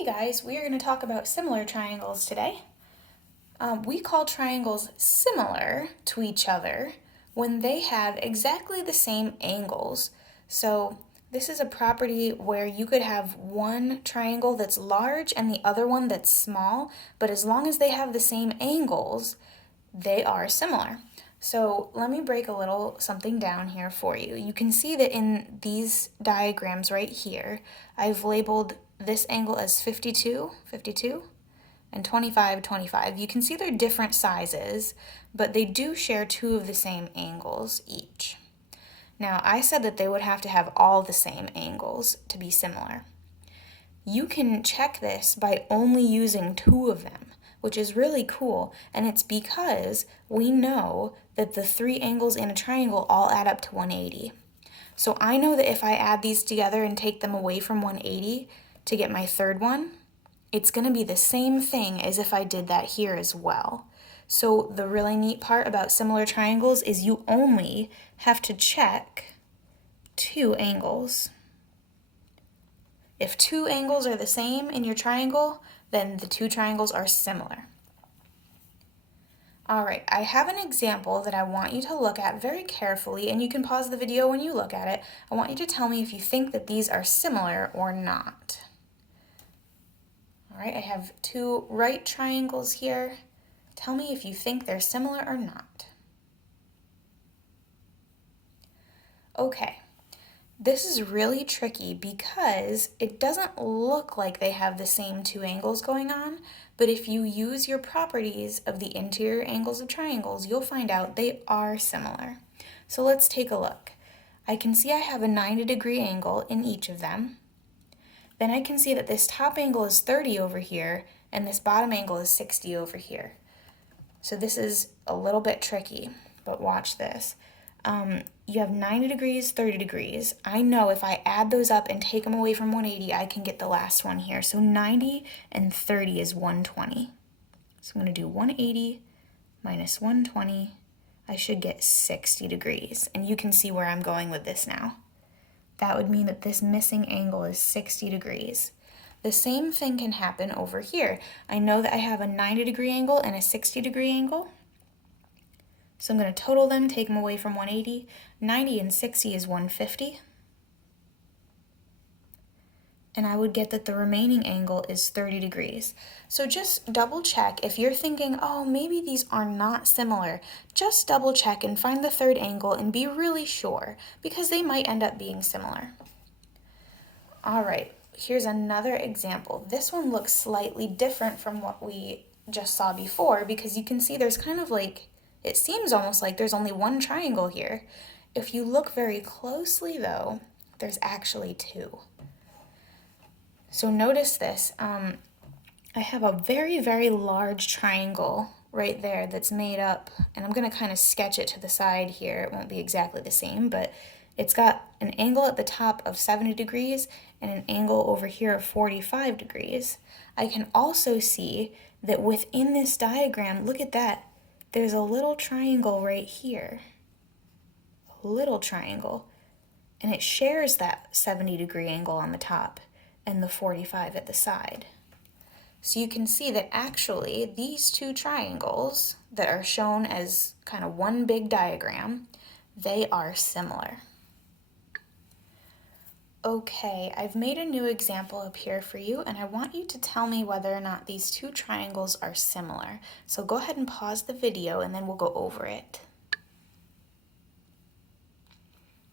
Hey guys, we are going to talk about similar triangles today. We call triangles similar to each other when they have exactly the same angles. So this is a property where you could have one triangle that's large and the other one that's small, but as long as they have the same angles, they are similar. So let me break a little something down here for you. You can see that in these diagrams right here, I've labeled this angle as 52, and 25, 25. You can see they're different sizes, but they do share two of the same angles each. Now, I said that they would have to have all the same angles to be similar. You can check this by only using two of them, which is really cool, and it's because we know that the three angles in a triangle all add up to 180. So I know that if I add these together and take them away from 180 to get my third one, it's going to be the same thing as if I did that here as well. So the really neat part about similar triangles is you only have to check two angles. If two angles are the same in your triangle, then the two triangles are similar. All right, I have an example that I want you to look at very carefully, and you can pause the video when you look at it. I want you to tell me if you think that these are similar or not. All right, I have two right triangles here. Tell me if you think they're similar or not. Okay. This is really tricky because it doesn't look like they have the same two angles going on, but if you use your properties of the interior angles of triangles, you'll find out they are similar. So let's take a look. I can see I have a 90-degree angle in each of them. Then I can see that this top angle is 30 over here, and this bottom angle is 60 over here. So this is a little bit tricky, but watch this. You have 90 degrees, 30 degrees. I know if I add those up and take them away from 180, I can get the last one here. So 90 and 30 is 120. So I'm going to do 180 minus 120. I should get 60 degrees. And you can see where I'm going with this now. That would mean that this missing angle is 60 degrees. The same thing can happen over here. I know that I have a 90-degree angle and a 60-degree angle. So I'm going to total them, take them away from 180. 90 and 60 is 150. And I would get that the remaining angle is 30 degrees. So just double check. If you're thinking, oh, maybe these are not similar, just double check and find the third angle and be really sure, because they might end up being similar. All right, here's another example. This one looks slightly different from what we just saw before, because you can see there's kind of like, it seems almost like there's only one triangle here. If you look very closely though, there's actually two. So notice this, I have a very, very large triangle right there that's made up, and I'm gonna kind of sketch it to the side here. It won't be exactly the same, but it's got an angle at the top of 70 degrees and an angle over here of 45 degrees. I can also see that within this diagram, look at that, there's a little triangle right here, a little triangle, and it shares that 70-degree angle on the top and the 45 at the side. So you can see that actually these two triangles that are shown as kind of one big diagram, they are similar. Okay, I've made a new example up here for you, and I want you to tell me whether or not these two triangles are similar. So go ahead and pause the video and then we'll go over it.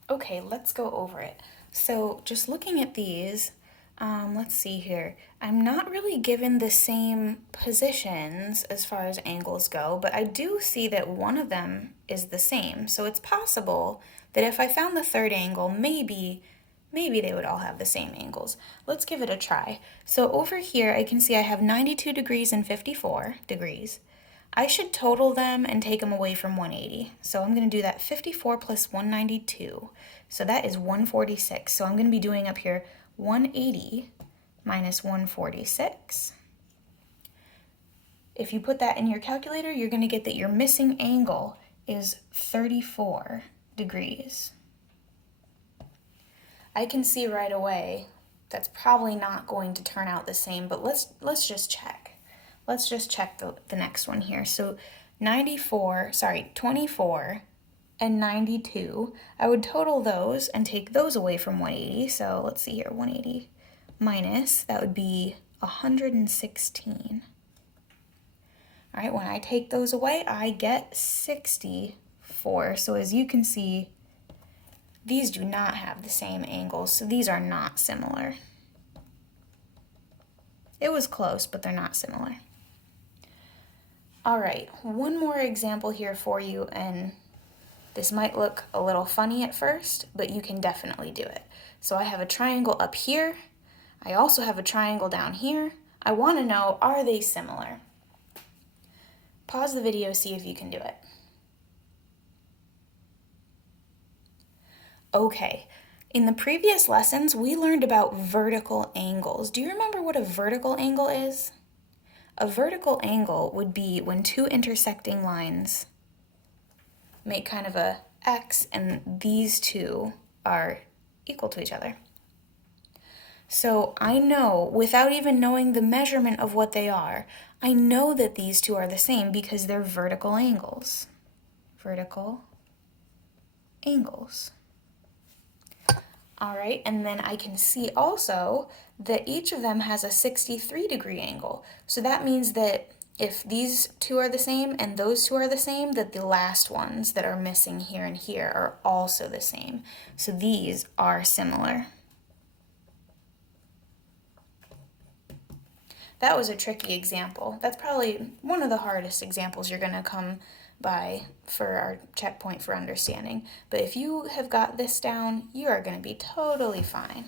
Okay, let's go over it. So just looking at these, let's see here. I'm not really given the same positions as far as angles go, but I do see that one of them is the same. So it's possible that if I found the third angle, maybe they would all have the same angles. Let's give it a try. So over here, I can see I have 92 degrees and 54 degrees. I should total them and take them away from 180. So I'm going to do that 54 plus 192. So that is 146. So I'm going to be doing up here 180 minus 146. If you put that in your calculator, you're going to get that your missing angle is 34 degrees. I can see right away that's probably not going to turn out the same, but let's just check. Let's just check the next one here. So 24 and 92, I would total those and take those away from 180. So let's see here, 180 minus, that would be 116. All right, when I take those away, I get 64. So as you can see, these do not have the same angles, so these are not similar. It was close, but they're not similar. All right, one more example here for you, and this might look a little funny at first, but you can definitely do it. So I have a triangle up here. I also have a triangle down here. I want to know, are they similar? Pause the video, see if you can do it. Okay, in the previous lessons, we learned about vertical angles. Do you remember what a vertical angle is? A vertical angle would be when two intersecting lines make kind of a X and these two are equal to each other. So I know, without even knowing the measurement of what they are, I know that these two are the same because they're vertical angles. Vertical angles. All right, and then I can see also that each of them has a 63-degree angle. So that means that if these two are the same and those two are the same, that the last ones that are missing here and here are also the same. So these are similar. That was a tricky example. That's probably one of the hardest examples you're going to come by for our checkpoint for understanding. But if you have got this down, you are going to be totally fine.